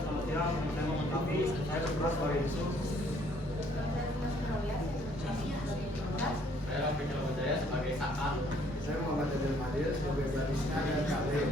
selamat siang. Saya Muhammad Kafi. Saya berperan sebagai Yusuf. Saya Rafiq Wijaya sebagai Saka. Saya Muhammad Adil Madil sebagai Barisna dan Kabel.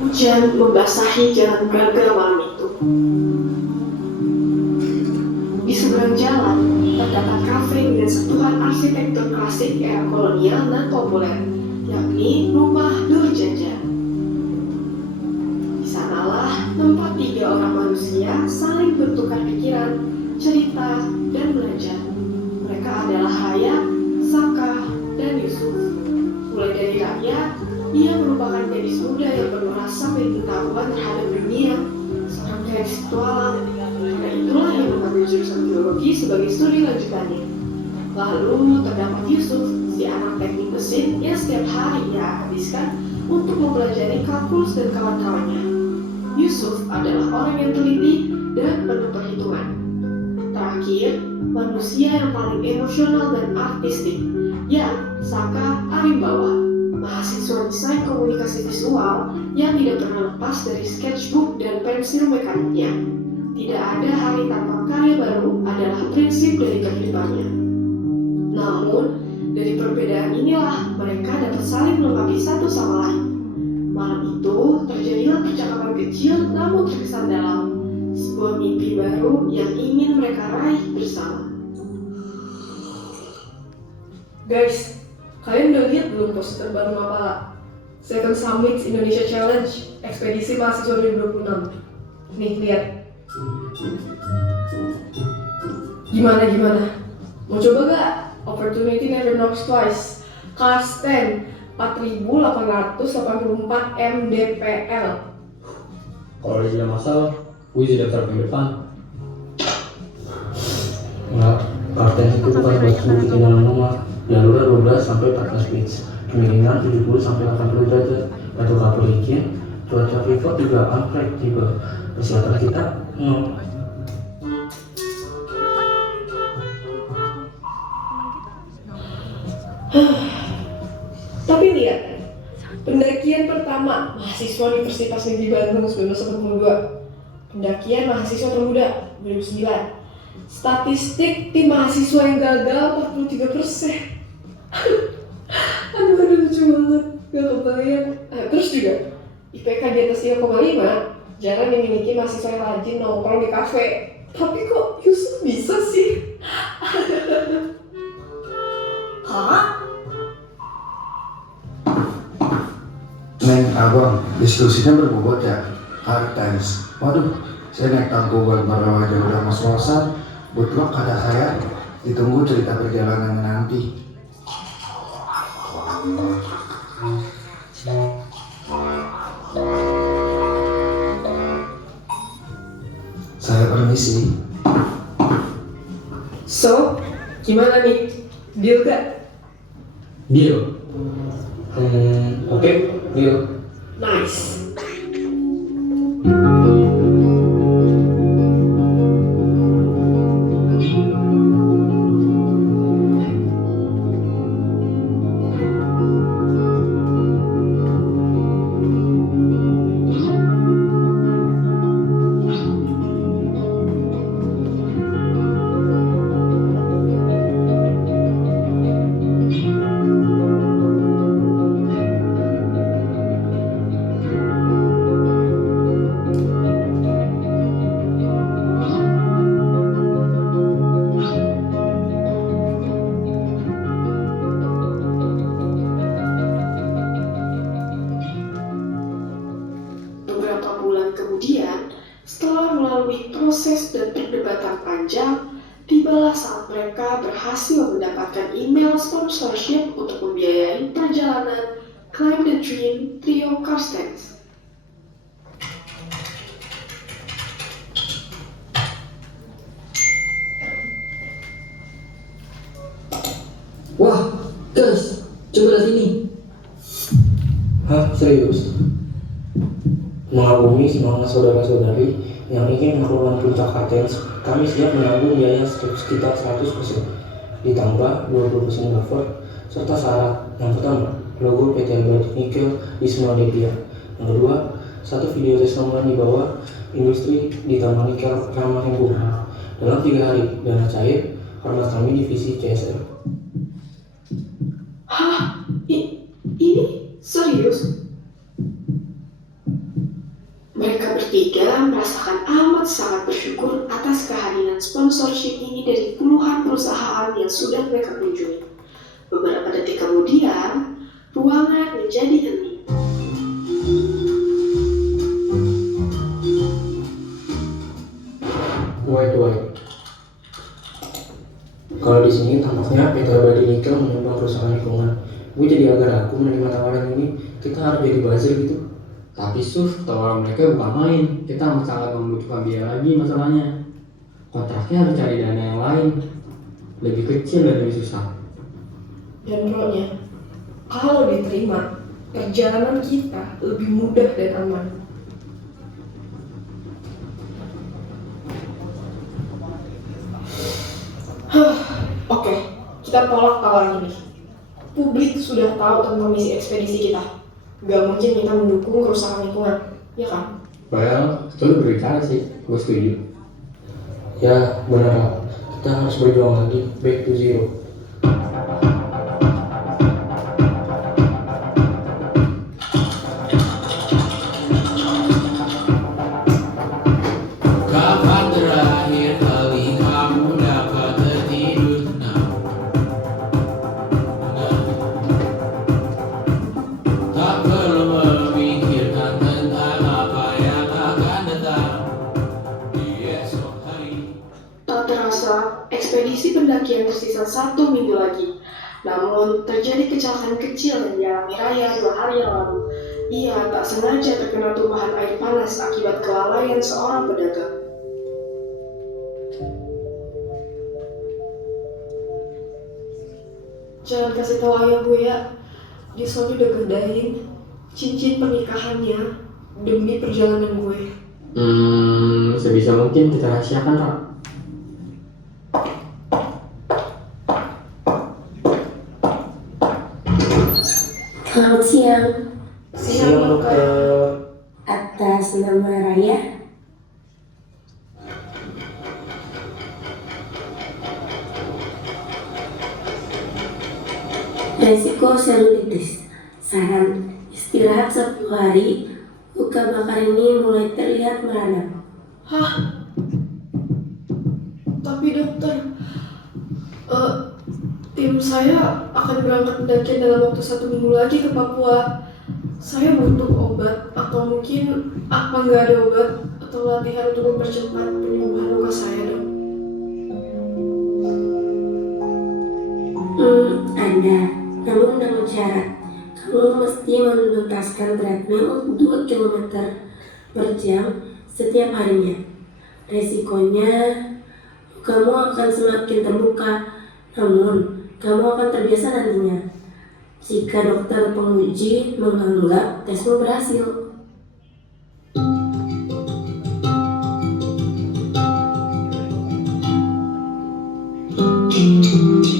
Hujan membasahi jalan gagal malam itu. Di seberang jalan terdapat kafe dengan sentuhan arsitektur klasik era kolonial dan populer, yakni Rumah Durjanja. Di sanalah tempat 3 orang manusia saling bertukar pikiran, cerita, dan belajar. Mereka adalah Raya, Saka, dan Yusuf. Mulai dari Raya, ia merupakan gadis muda yang penuh rasa pengetahuan terhadap dunia, seorang gadis petualang. Karena itulah yang mengambil jurusan biologi sebagai studi lanjutannya. Lalu terdapat Yusuf, si anak teknik mesin yang setiap hari ia habiskan untuk mempelajari kalkulus dan kawan-kawannya. Yusuf adalah orang yang teliti dan penuh perhitungan. Terakhir, manusia yang paling emosional dan artistik, ya, Saka Arimbawa, mahasiswa desain komunikasi visual yang tidak pernah lepas dari sketchbook dan pensil mekaniknya. Tidak ada hari tanpa karya baru adalah prinsip dari kehidupannya. Namun, dari perbedaan inilah mereka dapat saling melengkapi satu sama lain. Malam itu, terjadilah percakapan kecil namun terkesan dalam, sebuah mimpi baru yang ingin mereka raih bersama. Guys, kalian udah lihat belum poster terbaru Mapala? Seven Summits Indonesia Challenge, ekspedisi mahasiswa 2026. Nih, lihat. Gimana? Mau coba gak? Opportunity never knocks twice. Cars 10, 4.884 mdpl. Kalau dia masal, gue jadi daftar minggu depan. Enggak, karten itu bukan buat sebutin nama. Jalurnya 12 sampai 14 pitch, kemiringan 70 sampai 80 derajat, batu kapur licin, cuaca pivot juga unpredictable. Pesiaran kita Tapi lihat, pendakian pertama mahasiswa Universitas Negeri Bandung 1982. Pendakian mahasiswa termuda 2009. Statistik tim mahasiswa yang gagal 43%. Aduh lucu banget, gak kebayang. Terus juga IPK di atas 3,5 jarang dimiliki mahasiswa yang rajin nongkrong di kafe. Tapi kok Yusuf bisa sih? Hah? Neng, abang, diskusinya berbobot ya? Hard times. Waduh, saya naik tangguh buat bawa aja udah ngos-ngosan. Butlok kata saya, ditunggu cerita perjalanan nanti. Saya permisi. So, gimana nih? Deal gak? deal. Oke, deal. Nice. melalui proses dan perdebatan panjang, tibalah saat mereka berhasil mendapatkan email sponsorship untuk membiayai perjalanan Climb the Dream Trio Carstens. Wah, guys, coba lihat ini. Hah, serius? Mengagumi semangat saudara-saudari yang ingin melakukan puncak Athens, kami siap menanggung biaya sekitar 100%, ditambah 20% buffer, serta syarat. Yang pertama, logo PT Albatic Nickel Wisma Media. Yang kedua, satu video rekaman di bawah industri ditambah nikel ramah lingkungan. Dalam 3 hari, dana cair, hormat kami divisi CSR. Hah? Ini serius? Mereka bertiga merasakan amat sangat bersyukur atas kehadiran sponsorship ini dari puluhan perusahaan yang sudah mereka kunjungi. Beberapa detik kemudian, ruangan menjadi hening. Wait. Kalau di sini tampaknya PT Albatic Nickel menyumbang perusahaan lingkungan. Gue jadi agak ragu menerima tawaran ini. Kita harus jadi buzzer gitu. Tapi Suf, tawaran mereka bukan main. Kita amat sangat membutuhkan biaya lagi masalahnya. Kontraknya harus cari dana yang lain, lebih kecil dan lebih susah. Dan pro-nya, kalau diterima, perjalanan kita lebih mudah dan aman. Oke, kita tolak tawaran ini. Publik sudah tahu tentang misi ekspedisi kita. Gak mungkin kita mendukung kerusakan lingkungan, ya kan? Well, itu lu berbicara sih, gue setuju. Ya, benar. Kita harus berjuang lagi, back to zero. Kapan terakhir kali kamu dapat tertidur tenang? Tak perlu memikirkan tentang apa yang akan datang di esok hari. Tak terasa, ekspedisi pendakian tersisa 1 minggu lagi. Namun, terjadi kecelakaan kecil yang dialami Raya 2 hari yang lalu. Ia tak sengaja terkena tumpahan air panas akibat kelalaian seorang pedagang. Jangan kasih tahu ayah gue ya. Dia soalnya udah gedain cincin pernikahannya demi perjalanan gue. Sebisa mungkin kita rahasiakan, Ra. Selamat siang. Siang, dokter. Atas nama Raya, resiko selulitis. Saran, istirahat 10 hari. Luka bakar ini mulai terlihat meradang. Hah? Tapi dokter, tim saya akan berangkat pendakian dalam waktu 1 minggu lagi ke Papua. Saya butuh obat, atau mungkin apa nggak ada obat atau latihan untuk mempercepat penyembuhan luka saya, dok? Ada, namun dengan syarat. Kamu mesti menuntaskan treadmill 2 km per jam setiap harinya. Resikonya, kamu akan semakin terbuka, namun kamu akan terbiasa nantinya jika dokter penguji menganggap tesmu berhasil.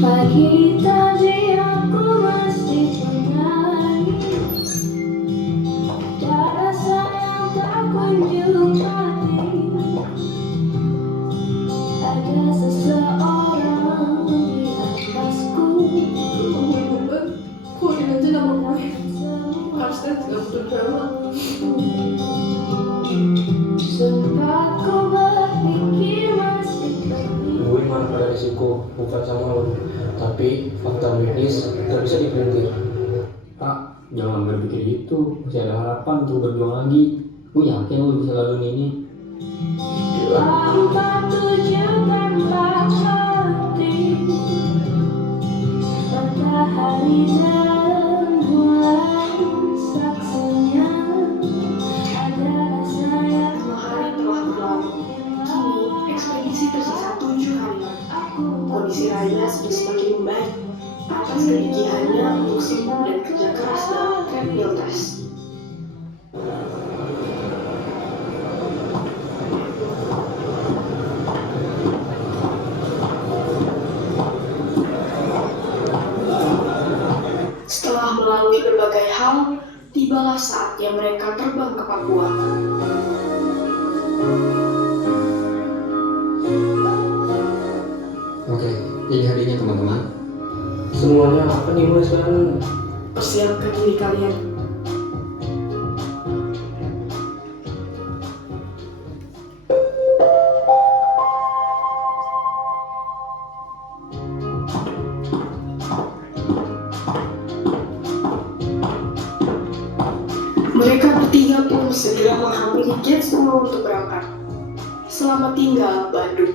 Pagi tadi aku masih menangis, tak rasa yang tak kunjung mati. Ada seseorang di atasku. Kok diganti nama gue? Harusnya gak butuh drama. Sempat ku berpikir masih pergi. Gue mana pada risiko, bukan sama lo. Tapi fakta medis gak bisa dipelintir. Pak, jangan berpikir itu. Masih ada harapan untuk berjuang lagi. Gue yakin lo bisa laluin ini. Selama 7 tanpa hati, matahari dan bulan saksinya, ada rasa yang 5 hari telah berlalu. Kini, ekspedisi tersisa 7 hari lagi. Kondisi Raya sudah semakin membaik atas kegigihannya untuk sembuh dan kerja keras dalam treadmill test. Setelah melalui berbagai hal, tibalah saatnya mereka terbang ke Papua. Oke, ini harinya teman-teman. Semuanya akan dimulai sekarang. Persiapkan diri kalian. Mereka bertiga pun segera menghampiri gate semua untuk berangkat. Selamat tinggal, Bandung.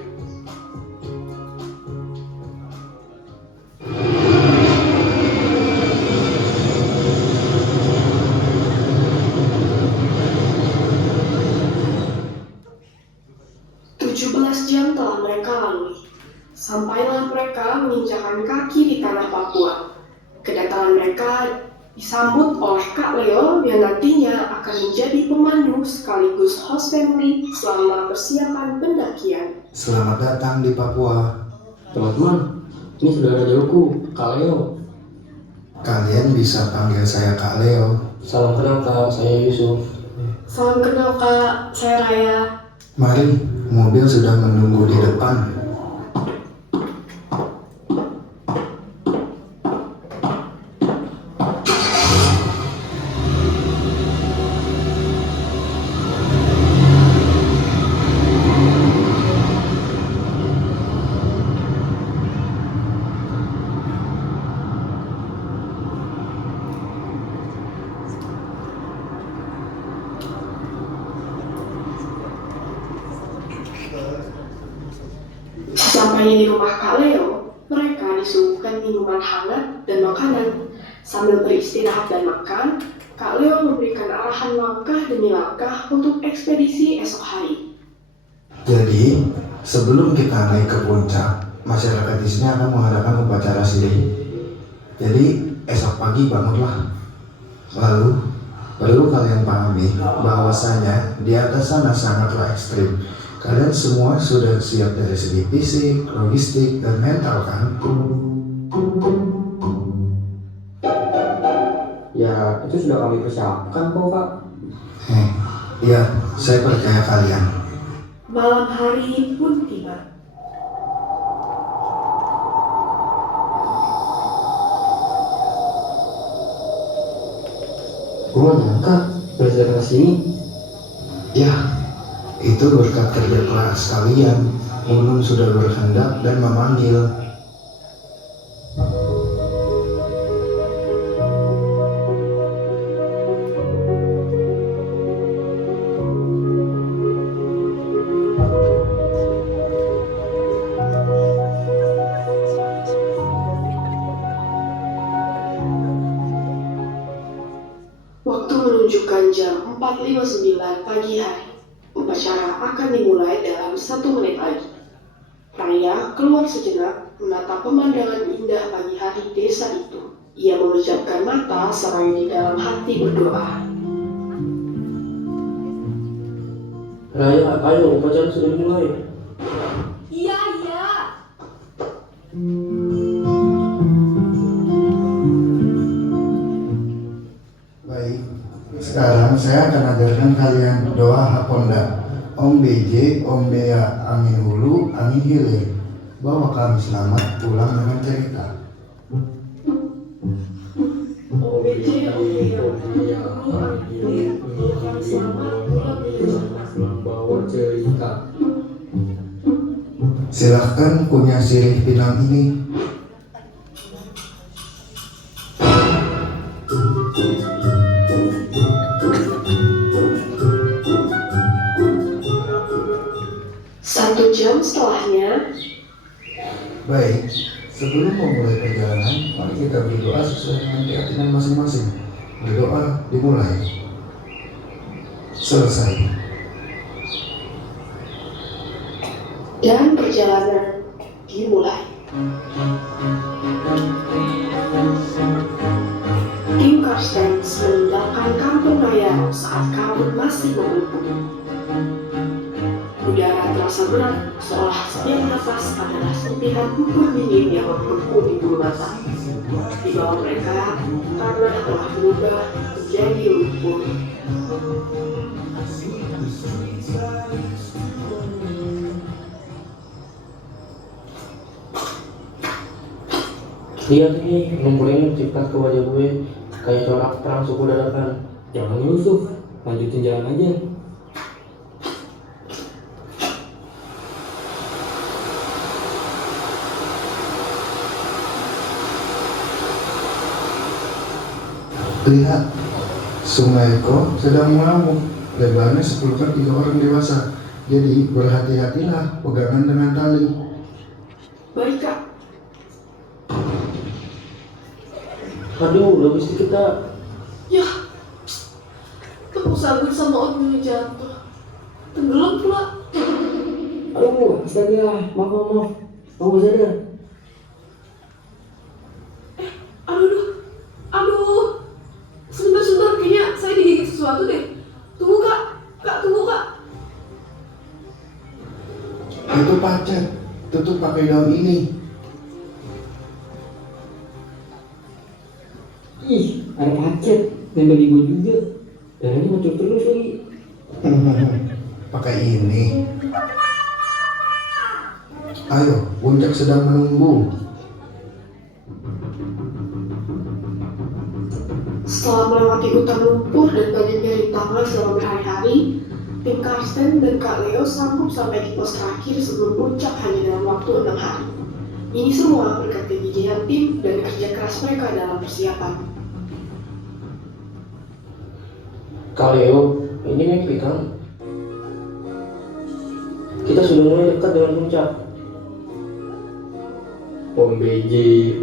Jam telah mereka lalui. Sampailah mereka menginjakkan kaki di tanah Papua. Kedatangan mereka disambut oleh Kak Leo yang nantinya akan menjadi pemandu sekaligus host family selama persiapan pendakian. Selamat datang di Papua. Teman-teman, ini saudara jauhku, Kak Leo. Kalian bisa panggil saya Kak Leo. Salam kenal Kak, saya Yusuf. Salam kenal Kak, saya Raya. Mari, mobil sudah menunggu di depan. Sesampainya di rumah Kak Leo, mereka disuguhkan minuman hangat dan makanan. Sambil beristirahat dan makan, Kak Leo memberikan arahan langkah demi langkah untuk ekspedisi esok hari. Jadi, sebelum kita naik ke puncak, masyarakat di sini akan mengadakan upacara sirih. Jadi, esok pagi bangunlah. Lalu, perlu kalian pahami bahwasanya di atas sana sangatlah ekstrim. Kalian semua sudah siap dari segi fisik, logistik, dan mental kan? Ya, itu sudah kami persiapkan kok, Kak. Iya, saya percaya kalian. Malam hari pun tiba. Gue gak nyangka belajar ke sini. Ya, itu berkat kerja keras kalian. Ulun sudah berkehendak dan memanggil. Waktu menunjukkan jam 4.59 pagi hari. Upacara akan dimulai dalam 1 menit lagi. Raya keluar sejenak menatap pemandangan indah pagi hari desa itu. Ia memejamkan mata seraya di dalam hati berdoa. Raya, ayo upacara sudah dimulai. Iya, iya. Baik, sekarang saya akan ajarkan kalian doa Haponda. Om BJ, Om Bea, angin hulu, angin hilir. Bawa kami selamat pulang dengan cerita. Bawa cerita. Silahkan punya sirih pinang ini. 1 jam setelahnya, Baik, sebelum memulai perjalanan, mari kita berdoa sesuai dengan keyakinan masing-masing. Berdoa dimulai. Selesai. dan perjalanan dimulai. Tim Karstens meninggalkan kampung Maya saat kabut masih mengepung. Udara terasa berat, seolah setiap nafas adalah serpihan bubur dingin yang membeku di bulu mata. Di bawah mereka, tanah telah berubah menjadi lumpur. Lihat ini, lumpur ini mencekat ke wajah gue kayak corak perang suku dadakan. Jangan Yusuf, lanjutin jalan aja. Lihat, Sungai Ko sedang mengamuk. Lebarnya 10 kaki 3 orang dewasa. Jadi berhati-hatilah pegangan dengan tali. Baik Kak, Aduh, logistik kita. Ya, tepung sabun sama oatmeal jatuh. Tenggelam pula. Aduh, astaga, maaf. Aku gak sadar. Aduh. Sebentar, kayaknya saya digigit sesuatu deh. Tunggu Kak, tunggu Kak. Itu pacet. Tutup pakai daun ini. Ih, ada pacet. Nempel di gue juga. Darahnya ngocor terus lagi. Pakai ini. Ayo, puncak sedang menunggu. setelah melewati hutan lumpur dan banyaknya rintangan selama berhari-hari, tim Karsten dan Kak Leo sanggup sampai di pos terakhir sebelum puncak hanya dalam waktu 6 hari. Ini semua berkat kegigihan tim dan kerja keras mereka dalam persiapan. Kak Leo, ini mimpi kan? Kita sudah mulai dekat dengan puncak. Om BJ,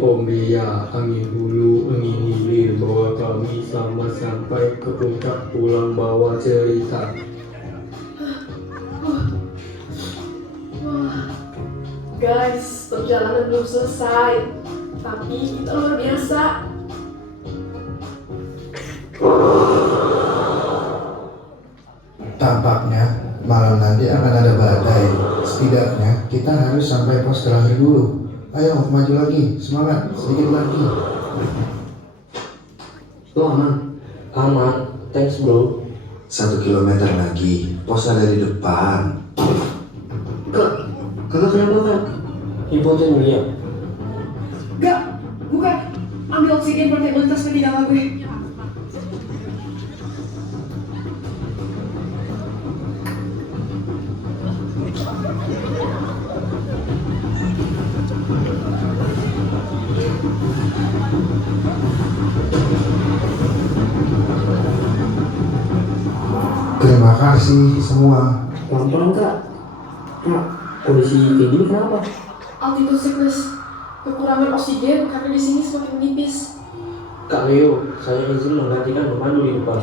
Om Bea, angin hulu, angin hilir, bawa kami sama sampai ke puncak, pulang bawa cerita. Wah, guys, perjalanan belum selesai. Tapi kita luar biasa. Tampaknya malam nanti akan ada badai. Setidaknya kita harus sampai pos terakhir dulu. Ayo maju lagi, semangat, sedikit lagi. Lo aman? Aman, thanks bro. 1 kilometer lagi, pos ada di depan. Kakak kenapa Kak? Hipotermia. Gak, bukan. Ambil oksigen portabilitas ketiga gue. Terima kasih semua. Pelan-pelan Kak. Kak, kondisi kayak gini kenapa? Altitude sickness, kekurangan oksigen karena di sini semakin menipis. Kak Leo, saya izin menggantikan pemandu di depan.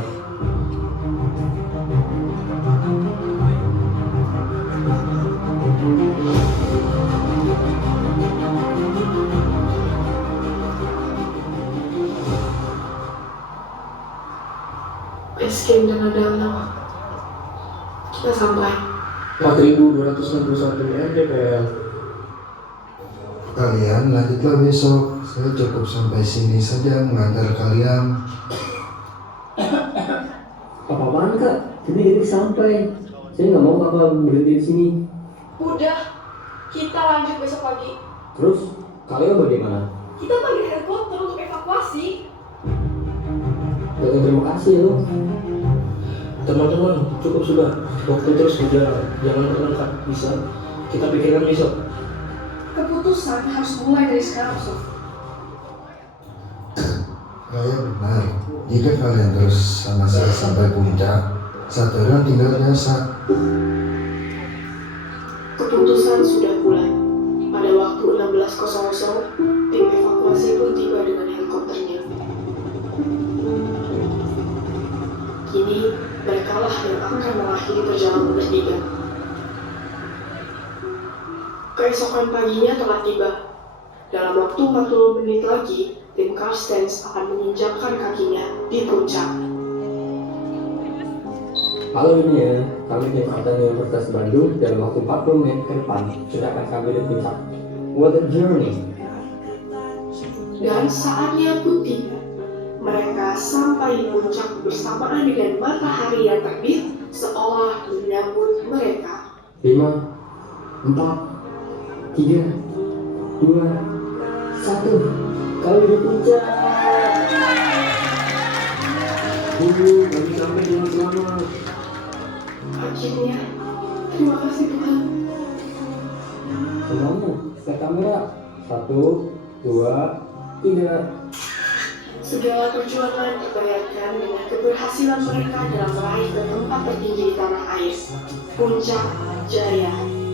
Base camp dan ada kita sampai. 4.261 mdpl. Kalian lanjutlah besok. Saya cukup sampai sini saja mengantar kalian. Apa-apaan Kak? Jadi jadi sampai. Saya nggak mau Kakak berhenti di sini. Udah, kita lanjut besok pagi. Terus, kalian bagaimana? Kita panggil helikopter untuk evakuasi. Terima kasih ya lo. Teman-teman, cukup sudah. Waktu terus berjalan. Jangan terlengkap. Bisa. Kita pikirkan besok. Keputusan harus mulai dari sekarang, Sof. Saya benar. Jika kalian terus sama saya sampai puncak, satu orang tinggal jasa. keputusan sudah bulat. Pada waktu 16.00, tim evakuasi pun tiba dengan helikopternya. Kini, merekalah yang akan mengakhiri perjalanan bertiga. Keesokan paginya telah tiba. Dalam waktu 40 menit lagi, tim Carstens akan menginjakkan kakinya di puncak. Halo dunia, kami tim Angkatan Universitas Bandung dalam waktu 40 menit ke depan sudah akan sampai di puncak. What a journey! Dan saatnya pun tiba. Mereka sampai di puncak bersamaan dengan matahari yang terbit seolah menyambut mereka. 5, 4, 3, 2, 1. Kami di puncak. Kami sampai dengan selamat. Akhirnya, terima kasih Tuhan. Semuanya, set kamera. 1, 2, 3. Segala perjuangan dibayarkan dengan keberhasilan mereka dalam meraih ke tempat tertinggi di tanah air, Puncak Jaya.